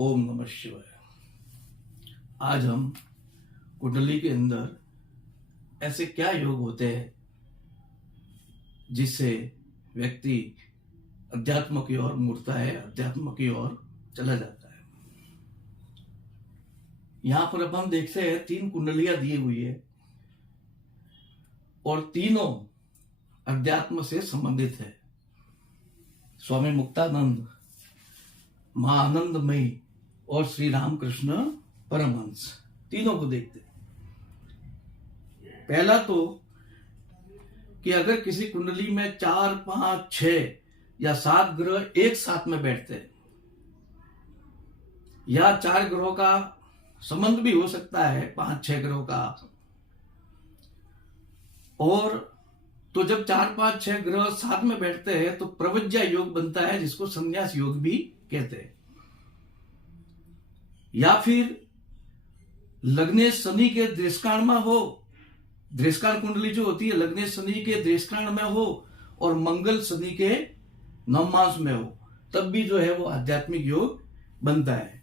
ओम नमः शिवाय। आज हम कुंडली के अंदर ऐसे क्या योग होते हैं जिससे व्यक्ति अध्यात्म की ओर मुड़ता है, अध्यात्म की ओर चला जाता है। यहां पर अब हम देखते हैं 3 कुंडलियां दी हुई है और तीनों अध्यात्म से संबंधित है। स्वामी मुक्तानंद, मां आनंदमयी और श्री रामकृष्ण परमहंस, तीनों को देखते हैं। पहला तो कि अगर किसी कुंडली में 4, 5, 6 या 7 ग्रह एक साथ में बैठते हैं या 4 ग्रहों का संबंध भी हो सकता है, 5-6 ग्रहों का, और तो जब 4, 5, 6 ग्रह साथ में बैठते हैं तो प्रवज्या योग बनता है, जिसको संन्यास योग भी कहते हैं। या फिर लग्नेश शनि के दृष्काण में हो, दृष्काण कुंडली जो होती है लग्नेश शनि के दृष्काण में हो और मंगल शनि के नवमांश में हो, तब भी जो है वो आध्यात्मिक योग बनता है।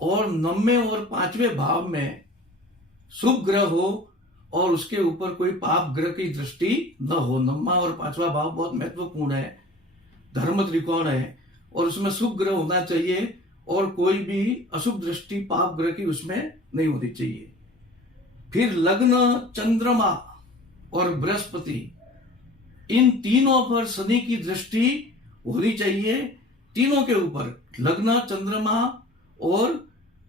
और 9वें और 5वें भाव में शुभ ग्रह हो और उसके ऊपर कोई पाप ग्रह की दृष्टि न हो। 9वां और 5वां भाव बहुत महत्वपूर्ण है, धर्म त्रिकोण है, और उसमें शुभ ग्रह होना चाहिए और कोई भी अशुभ दृष्टि पाप ग्रह की उसमें नहीं होनी चाहिए। फिर लग्न, चंद्रमा और बृहस्पति, इन तीनों पर शनि की दृष्टि होनी चाहिए, तीनों के ऊपर, लग्न, चंद्रमा और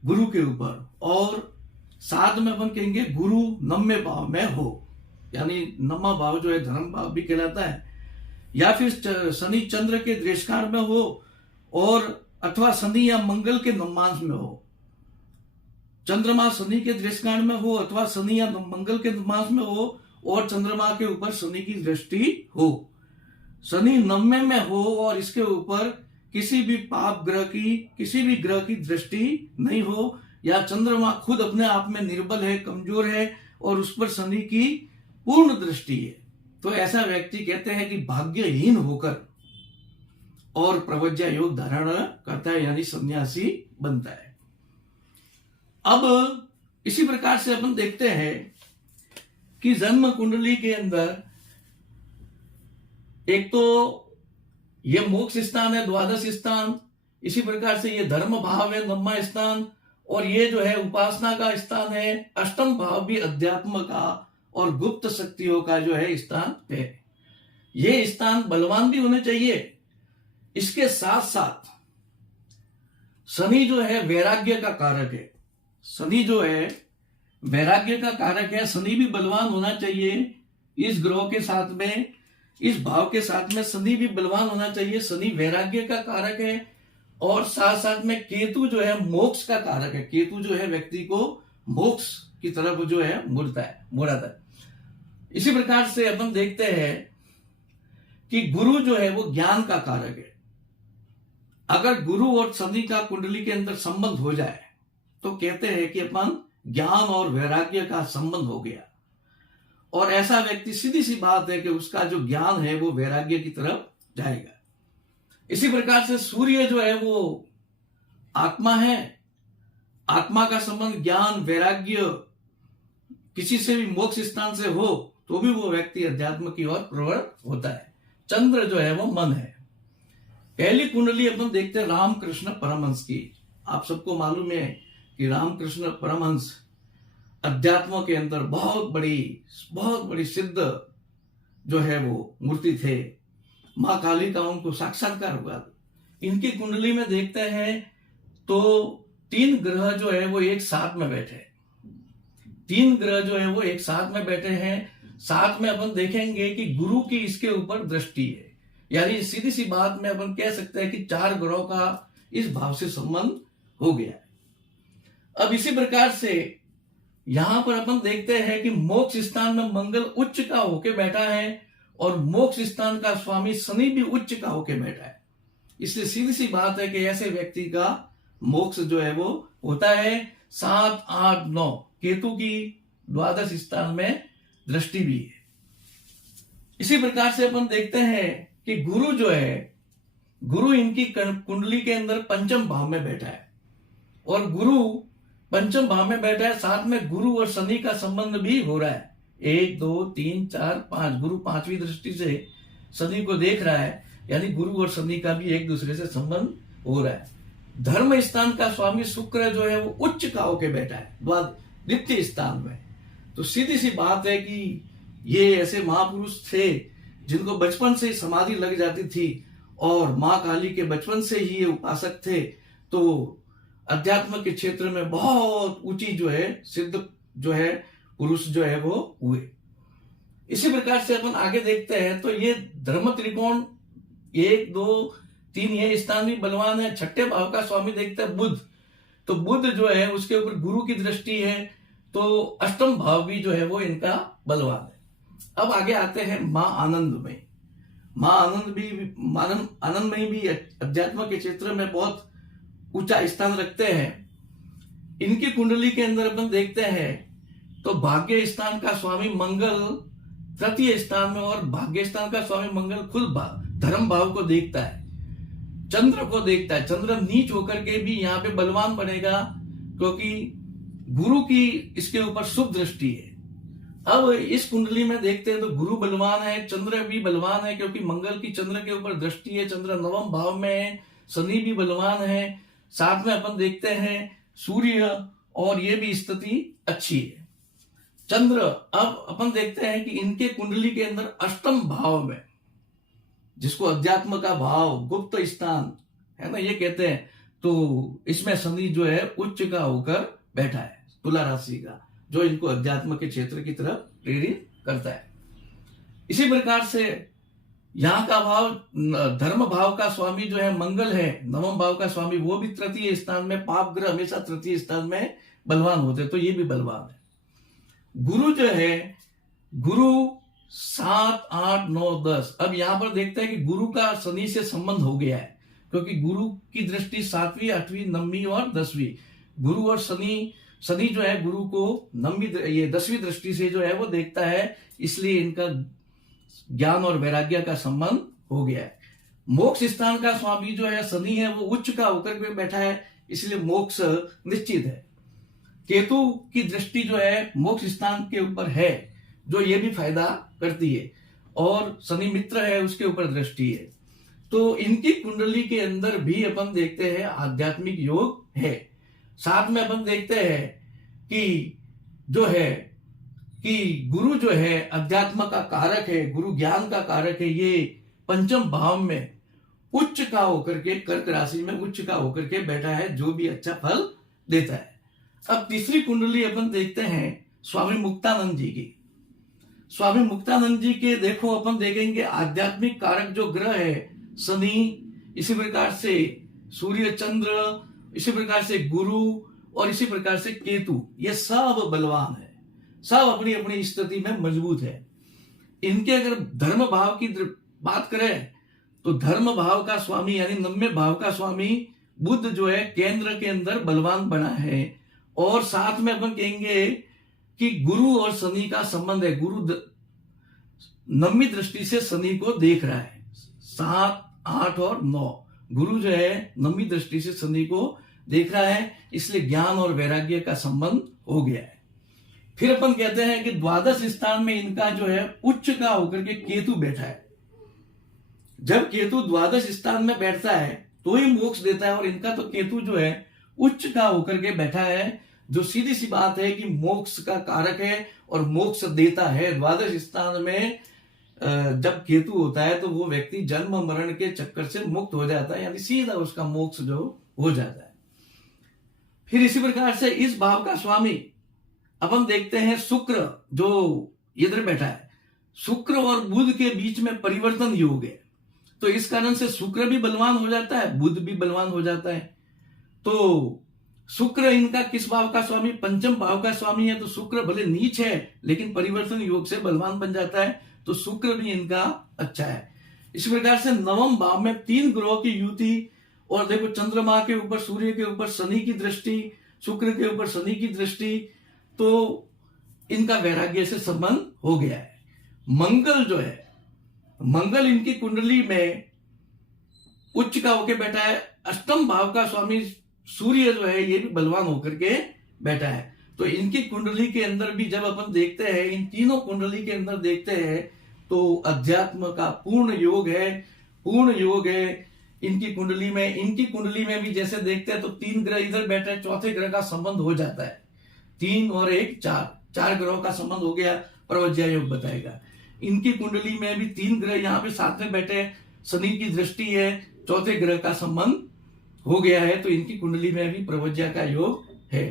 गुरु के ऊपर। और साथ में अपन कहेंगे गुरु 9वें भाव में हो, यानी 9वां भाव जो है धर्म भाव भी कहलाता है। या फिर शनि चंद्र के दृष्काण में हो और अथवा शनि या मंगल के नवमांश में हो। चंद्रमा शनि के दृष्काण में हो अथवा शनि या मंगल के नवमांश में हो और चंद्रमा के ऊपर शनि की दृष्टि हो। शनि 9वें में हो और इसके ऊपर किसी भी पाप ग्रह की, किसी भी ग्रह की दृष्टि नहीं हो, या चंद्रमा खुद अपने आप में निर्बल है, कमजोर है और उस पर शनि की पूर्ण दृष्टि है, तो ऐसा व्यक्ति कहते हैं कि भाग्यहीन होकर और प्रवज्या योग धारण करता है, यानी सन्यासी बनता है। अब इसी प्रकार से अपन देखते हैं कि जन्म कुंडली के अंदर एक तो ये मोक्ष स्थान है, द्वादश स्थान, इसी प्रकार से ये धर्म भाव है, 9वां स्थान, और ये जो है उपासना का स्थान है, 8वां भाव भी अध्यात्म का और गुप्त शक्तियों का जो है स्थान है। ये स्थान बलवान भी होने चाहिए। इसके साथ साथ शनि जो है वैराग्य का कारक है, शनि जो है वैराग्य का कारक है, शनि भी बलवान होना चाहिए। इस ग्रह के साथ में, इस भाव के साथ में शनि भी बलवान होना चाहिए। शनि वैराग्य का कारक है और साथ साथ में केतु जो है मोक्ष का कारक है। केतु जो है व्यक्ति को मोक्ष की तरफ जो है मुड़ाता है। इसी प्रकार से अपन देखते हैं कि गुरु जो है वो ज्ञान का कारक है। अगर गुरु और शनि का कुंडली के अंदर संबंध हो जाए तो कहते हैं कि अपन ज्ञान और वैराग्य का संबंध हो गया, और ऐसा व्यक्ति, सीधी सी बात है कि उसका जो ज्ञान है वो वैराग्य की तरफ जाएगा। इसी प्रकार से सूर्य जो है वो आत्मा है, आत्मा का संबंध ज्ञान, वैराग्य, किसी से भी मोक्ष स्थान से हो तो भी वो व्यक्ति अध्यात्म की ओर प्रवृत्त होता है। चंद्र जो है वो मन है। पहली कुंडली अपन देखते हैं रामकृष्ण परमहंस की। आप सबको मालूम है कि रामकृष्ण परमहंस अध्यात्म के अंदर बहुत बड़ी सिद्ध जो है वो मूर्ति थे। मां काली का उनको साक्षात्कार हुआ। इनकी कुंडली में देखते हैं तो 3 ग्रह जो है वो एक साथ में बैठे, 3 ग्रह जो है वो एक साथ में बैठे हैं। साथ में अपन देखेंगे कि गुरु की इसके ऊपर दृष्टि है, यानी सीधी सी बात में अपन कह सकते हैं कि 4 ग्रहों का इस भाव से संबंध हो गया है। अब इसी प्रकार से यहां पर अपन देखते हैं कि मोक्ष स्थान में मंगल उच्च का होके बैठा है और मोक्ष स्थान का स्वामी शनि भी उच्च का होके बैठा है। इसलिए सीधी सी बात है कि ऐसे व्यक्ति का मोक्ष जो है वो होता है। 7, 8, 9 केतु की द्वादश स्थान में दृष्टि भी है। इसी प्रकार से अपन देखते हैं कि गुरु जो है, गुरु इनकी कुंडली के अंदर 5वें भाव में बैठा है। और गुरु पंचम भाव में बैठा है, साथ में गुरु और शनि का संबंध भी हो रहा है। 1 2 3 4 5, गुरु पांचवी दृष्टि से शनि को देख रहा है, यानी गुरु और शनि का भी एक दूसरे से संबंध हो रहा है। धर्म स्थान का स्वामी शुक्र जो है वो उच्च का होके बैठा है द्वितीय स्थान में। तो सीधी सी बात है कि ये ऐसे महापुरुष थे जिनको बचपन से ही समाधि लग जाती थी और मां काली के बचपन से ही ये उपासक थे, तो अध्यात्म के क्षेत्र में बहुत ऊंची जो है सिद्ध जो है पुरुष जो है वो हुए। इसी प्रकार से अपन आगे देखते हैं तो ये धर्म त्रिकोण 1 2 3 ये स्थान भी बलवान है। छठे भाव का स्वामी देखते हैं बुध, तो बुध जो है उसके ऊपर गुरु की दृष्टि है, तो अष्टम भाव भी जो है वो इनका बलवान है। अब आगे आते हैं मां आनंदमयी। मां आनंदमयी भी अध्यात्म के क्षेत्र में बहुत ऊंचा स्थान रखते हैं। इनकी कुंडली के अंदर अपन देखते हैं तो भाग्य स्थान का स्वामी मंगल तृतीय स्थान में, और भाग्य स्थान का स्वामी मंगल खुद धर्म भाव को देखता है, चंद्र को देखता है। चंद्र नीच होकर के भी यहाँ पे बलवान बनेगा क्योंकि गुरु की इसके ऊपर शुभ दृष्टि है। अब इस कुंडली में देखते हैं तो गुरु बलवान है, चंद्र भी बलवान है क्योंकि मंगल की चंद्र के ऊपर दृष्टि है, चंद्र नवम भाव में है, शनि भी बलवान है, साथ में अपन देखते हैं सूर्य और ये भी स्थिति अच्छी है। चंद्र, अब अपन देखते हैं कि इनके कुंडली के अंदर अष्टम भाव में, जिसको अध्यात्म का भाव गुप्त स्थान है ना ये कहते हैं, तो इसमें शनि जो है उच्च का होकर बैठा है तुला राशि का, जो इनको अध्यात्म के क्षेत्र की तरफ प्रेरित करता है। इसी प्रकार से यहाँ का भाव धर्म भाव का स्वामी जो है मंगल है, नवम भाव का स्वामी वो भी तृतीय स्थान में, पाप ग्रह हमेशा तृतीय स्थान में बलवान होते, तो ये भी बलवान है। गुरु जो है, गुरु 7 8 9 10, अब यहां पर देखते हैं कि गुरु का शनि से संबंध हो गया है क्योंकि गुरु की दृष्टि 7वीं 8वीं 9वीं और 10वीं, गुरु और शनि जो है गुरु को 9वीं ये 10वीं दृष्टि से जो है वो देखता है, इसलिए इनका ज्ञान और वैराग्य का संबंध हो गया है। मोक्ष स्थान का स्वामी जो है शनि है वो उच्च का होकर के बैठा है, इसलिए मोक्ष निश्चित है। केतु की दृष्टि जो है मोक्ष स्थान के ऊपर है, जो ये भी फायदा करती है, और शनि मित्र है उसके ऊपर दृष्टि है। तो इनकी कुंडली के अंदर भी अपन देखते हैं आध्यात्मिक योग है। साथ में अपन देखते हैं कि जो है कि गुरु जो है अध्यात्म का कारक है, गुरु ज्ञान का कारक है, ये पंचम भाव में उच्च का होकर के, कर्क राशि में उच्च का होकर के बैठा है, जो भी अच्छा फल देता है। अब तीसरी कुंडली अपन देखते हैं स्वामी मुक्तानंद जी की। स्वामी मुक्तानंद जी के देखो अपन देखेंगे आध्यात्मिक कारक जो ग्रह है शनि, इसी प्रकार से सूर्य चंद्र, इसी प्रकार से गुरु और इसी प्रकार से केतु, ये सब बलवान है, सब अपनी अपनी स्थिति में मजबूत है। इनके अगर धर्म भाव की बात करें तो धर्म भाव का स्वामी यानी 9वें भाव का स्वामी बुध जो है केंद्र के अंदर बलवान बना है, और साथ में अपन कहेंगे कि गुरु और शनि का संबंध है। गुरु 9वीं दृष्टि से शनि को देख रहा है, 7 8 और 9, गुरु जो है 9वीं दृष्टि से शनि को देख रहा है, इसलिए ज्ञान और वैराग्य का संबंध हो गया है। फिर अपन कहते हैं कि द्वादश स्थान में इनका जो है उच्च का होकर के केतु बैठा है। जब केतु द्वादश स्थान में बैठता है तो ही मोक्ष देता है, और इनका तो केतु जो है उच्च का होकर के बैठा है, जो सीधी सी बात है कि मोक्ष का कारक है और मोक्ष देता है। द्वादश स्थान में जब केतु होता है तो वो व्यक्ति जन्म मरण के चक्कर से मुक्त हो जाता है, यानी सीधा उसका मोक्ष जो हो जाता है। फिर इसी प्रकार से इस भाव का स्वामी अपन देखते हैं शुक्र, जो इधर बैठा है। शुक्र और बुध के बीच में परिवर्तन योग है, तो इस कारण से शुक्र भी बलवान हो जाता है, बुध भी बलवान हो जाता है। तो शुक्र इनका किस भाव का स्वामी? पंचम भाव का स्वामी है, तो शुक्र भले नीच है लेकिन परिवर्तन योग से बलवान बन जाता है, तो शुक्र भी इनका अच्छा है। इस प्रकार से नवम भाव में 3 ग्रहों की युति, और देखो चंद्रमा के ऊपर सूर्य के ऊपर शनि की दृष्टि, शुक्र के ऊपर शनि की दृष्टि, तो इनका वैराग्य से संबंध हो गया है। मंगल जो है, मंगल इनकी कुंडली में उच्च का होके बैठा है। अष्टम भाव का स्वामी सूर्य जो है ये भी बलवान होकर के बैठा है। तो इनकी कुंडली के अंदर भी जब अपन देखते हैं, इन तीनों कुंडली के अंदर देखते हैं, तो अध्यात्म का पूर्ण योग है, पूर्ण योग है इनकी कुंडली में। इनकी कुंडली में भी जैसे देखते हैं तो 3 ग्रह इधर बैठे, चौथे ग्रह का संबंध हो जाता है। 3 और 1 4 ग्रहों का संबंध हो गया, प्रवज्या योग बताएगा। इनकी कुंडली में भी 3 ग्रह यहाँ पे साथ में बैठे, शनि की दृष्टि है, चौथे ग्रह का संबंध हो गया है, तो इनकी कुंडली में भी प्रवज्या का योग है।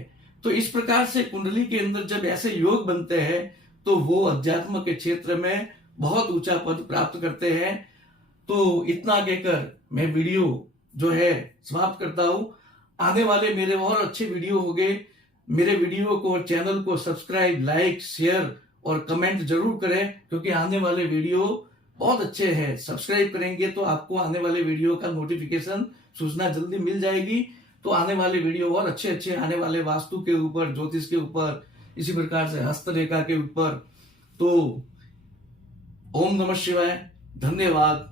तो इस प्रकार से कुंडली के अंदर जब ऐसे योग बनते हैं तो वो अध्यात्म के क्षेत्र में बहुत ऊंचा पद प्राप्त करते हैं। तो इतना कहकर मैं वीडियो जो है समाप्त करता हूं। आने वाले मेरे और अच्छे वीडियो होंगे। मेरे वीडियो को, चैनल को सब्सक्राइब, लाइक, शेयर और कमेंट जरूर करें, क्योंकि आने वाले वीडियो बहुत अच्छे हैं। सब्सक्राइब करेंगे तो आपको आने वाले वीडियो का नोटिफिकेशन, सूचना जल्दी मिल जाएगी। तो आने वाले वीडियो और अच्छे अच्छे आने वाले, वास्तु के ऊपर, ज्योतिष के ऊपर, इसी प्रकार से हस्तरेखा के ऊपर। तो ओम नमः शिवाय, धन्यवाद।